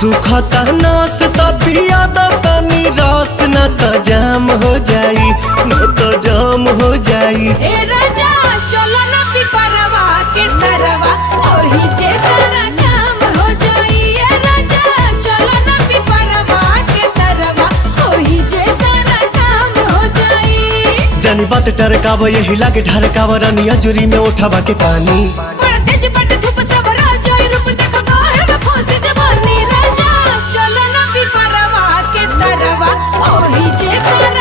सुखता नस पिया तनी रस न तो जाम हो जाई, न तो जाम हो जाई। ए राजा चलो ना पिपरवा के तरवा ओही जे सारा काम हो जाई। ए राजा चलो ना पिपरवा के तरवा ओही जे सारा काम हो जाई। जानी बात टरकाव यही लागे ढरकाव रनिया जुरी में उठावा के पानी। बड़ा तेज बट धूप सब राजा रूप देख काहे में फंस जवानी। राजा चलो ना पिपरवा के तरवा ओही जे सारा